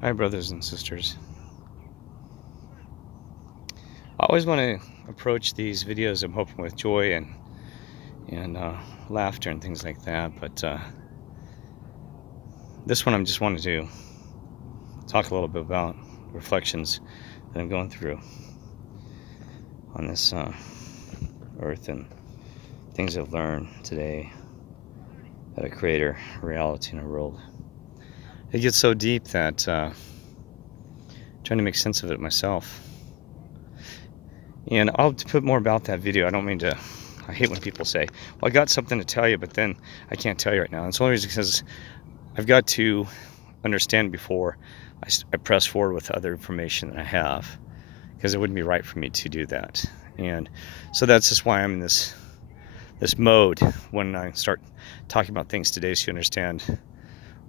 Hi, brothers and sisters. I always want to approach these videos, I'm hoping, with joy and laughter and things like that. But this one, I'm just wanting to talk a little bit about reflections that I'm going through on this earth and things I've learned today that a creator, reality, in our world. It gets so deep that trying to make sense of it myself. And I'll put more about that video. I don't mean to. I hate when people say, "Well, I got something to tell you, but then I can't tell you right now." And it's only because I've got to understand before I press forward with other information that I have, because it wouldn't be right for me to do that. And so that's just why I'm in this mode when I start talking about things today, so you understand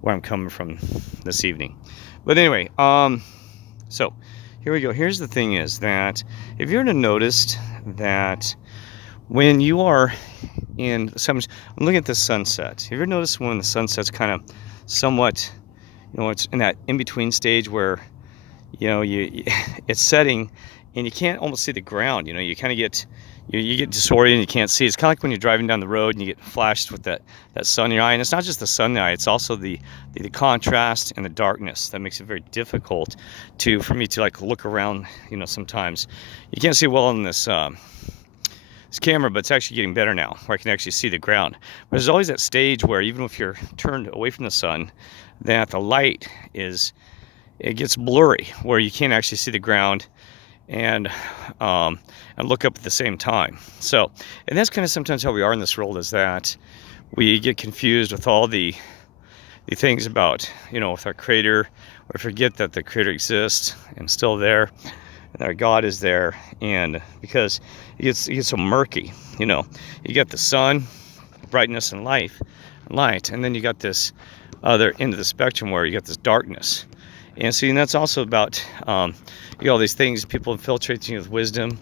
where I'm coming from this evening. But anyway, so here we go. Here's the thing: is that if you're to noticed that when you are in some, I'm looking at the sunset. Have you ever noticed when the sunset's kind of somewhat, it's in that in-between stage where, it's setting and you can't almost see the ground. You kind of get, you get disoriented, you can't see. It's kind of like when you're driving down the road and you get flashed with that sun in your eye. And it's not just the sun in the eye, it's also the contrast and the darkness that makes it very difficult for me to like look around. Sometimes you can't see well in this camera, but it's actually getting better now where I can actually see the ground. But there's always that stage where even if you're turned away from the sun, that the light it gets blurry where you can't actually see the ground and look up at the same time. So, and that's kind of sometimes how we are in this world, is that we get confused with all the things about, with our creator, or forget that the creator exists and still there, and our God is there. And because it gets so murky, you got the sun, brightness and light, and then you got this other end of the spectrum where you got this darkness. And see, and that's also about you got all these things, people infiltrate you with wisdom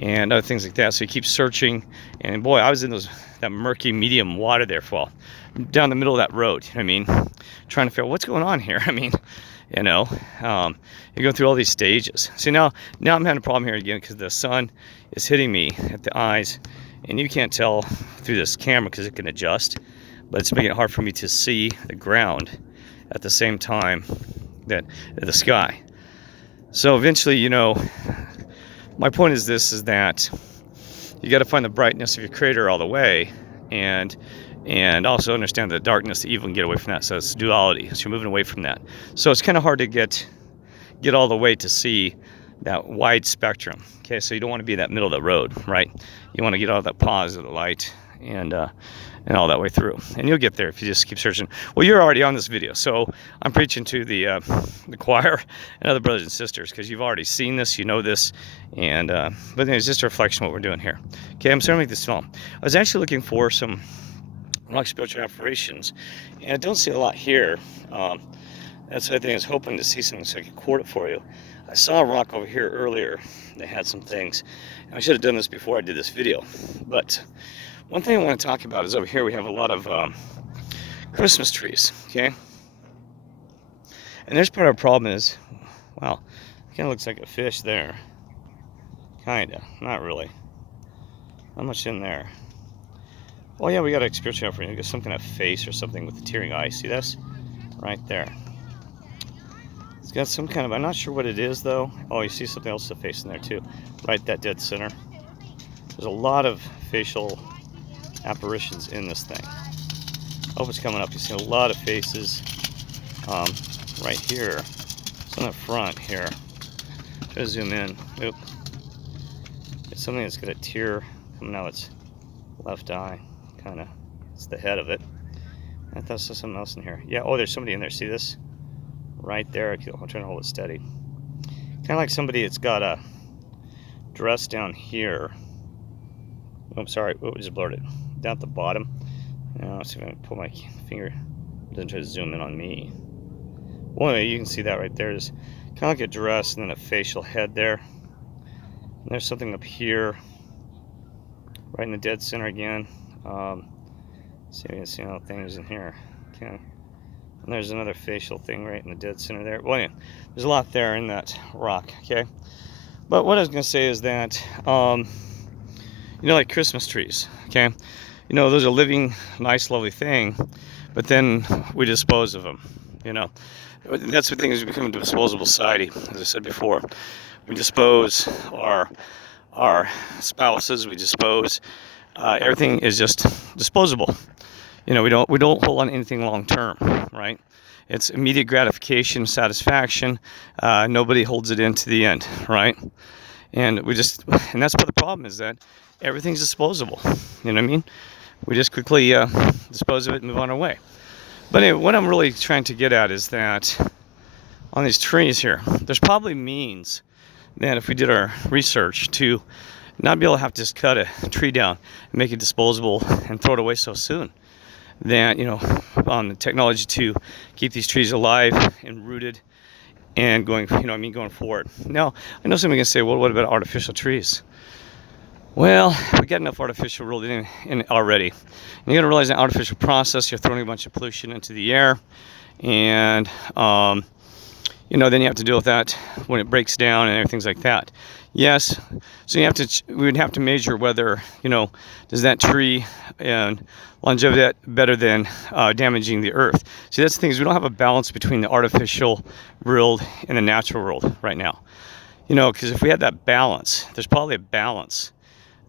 and other things like that. So you keep searching, and boy, I was in that murky medium water there for a while, down the middle of that road. You know what I mean, trying to figure out what's going on here. I mean, you know, you go through all these stages. See, now I'm having a problem here again because the sun is hitting me at the eyes, and you can't tell through this camera because it can adjust, but it's making it hard for me to see the ground at the same time that the sky. So eventually, my point is this: is that you got to find the brightness of your creator all the way, and also understand the darkness that you can get away from that. So it's duality. So you're moving away from that. So it's kind of hard to get all the way to see that wide spectrum. Okay, so you don't want to be in that middle of the road, right? You want to get all that positive light and all that way through, and you'll get there if you just keep searching. Well, you're already on this video, so I'm preaching to the choir and other brothers and sisters, because you've already seen this, you know this, and but it's just a reflection of what we're doing here. Okay, I'm starting to make this film. I was actually looking for some rock spiritual operations, and I don't see a lot here. That's the thing. I was hoping to see something so I could record it for you. I saw a rock over here earlier. They had some things. I should have done this before I did this video. But one thing I want to talk about is over here we have a lot of Christmas trees, okay? And there's part of our problem is, wow, it kind of looks like a fish there. Kinda, not really. Not much in there. Oh yeah, we got a spiritual offering. We got some kind of face or something with the tearing eye. See this? Right there. It's got some kind of, I'm not sure what it is though. Oh, you see something else to face in there too. Right, that dead center. There's a lot of facial apparitions in this thing. I hope it's coming up. You see a lot of faces right here. It's on the front here. Try to zoom in. Oop. It's something that's got a tear coming out of its left eye. Kind of. It's the head of it. I thought there was something else in here. Yeah, oh, there's somebody in there. See this? Right there. I'm trying to hold it steady. Kind of like somebody that's got a dress down here. Oh, I'm sorry. Oh, just blurred it. Down at the bottom. Now, let's see if I can pull my finger. It doesn't try to zoom in on me. Well, anyway, you can see that right there. There's kind of like a dress and then a facial head there. And there's something up here, right in the dead center again. See if you can see all the things in here. Okay. And there's another facial thing right in the dead center there. Well, anyway, there's a lot there in that rock, okay? But what I was going to say is that, like Christmas trees, okay? Those are living, nice, lovely thing, but then we dispose of them, That's the thing, is we become a disposable society, as I said before. We dispose our spouses, we dispose, everything is just disposable. We don't hold on to anything long term, right? It's immediate gratification, satisfaction. Nobody holds it into the end, right? And that's what the problem is, that everything's disposable. You know what I mean? We just quickly dispose of it and move on our way. But anyway, what I'm really trying to get at is that on these trees here, there's probably means that if we did our research to not be able to have to just cut a tree down and make it disposable and throw it away so soon. That, on the technology to keep these trees alive and rooted and going forward. Now, I know somebody can say, well, what about artificial trees? Well, we got enough artificial rolled in already. And you got to realize that artificial process, you're throwing a bunch of pollution into the air, and then you have to deal with that when it breaks down and everything like that. Yes, so we would have to measure whether, does that tree and longevity that better than damaging the earth. See, that's the thing, is we don't have a balance between the artificial world and the natural world right now. Because if we had that balance, there's probably a balance.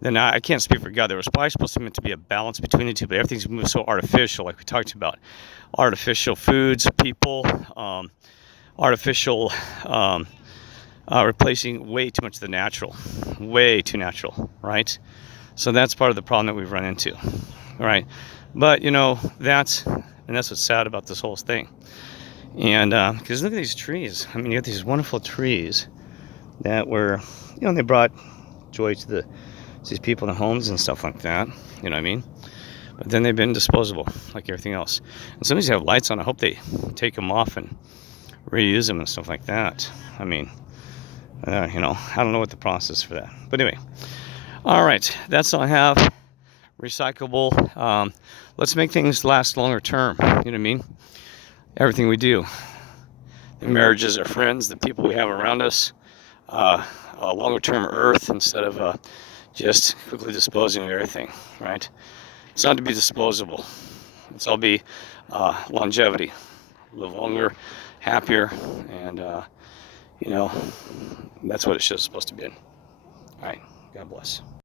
Then I can't speak for God. There was probably supposed to be meant to be a balance between the two, but everything's moved so artificial, like we talked about. Artificial foods, people, artificial, replacing way too much of the natural, way too natural, right? So that's part of the problem that we've run into, right? But that's what's sad about this whole thing. And because look at these trees. I mean, you got these wonderful trees that were, they brought joy to these people in the homes and stuff like that. You know what I mean? But then they've been disposable, like everything else. And some of these have lights on. I hope they take them off and reuse them and stuff like that. I mean, I don't know what the process for that. But anyway, all right, that's all I have. Recyclable. Let's make things last longer term. You know what I mean? Everything we do, the marriages, our friends, the people we have around us, a longer term earth, instead of just quickly disposing of everything, right? It's not to be disposable. It's all be longevity. Live longer, happier, and that's what it's supposed to be. All right, God bless.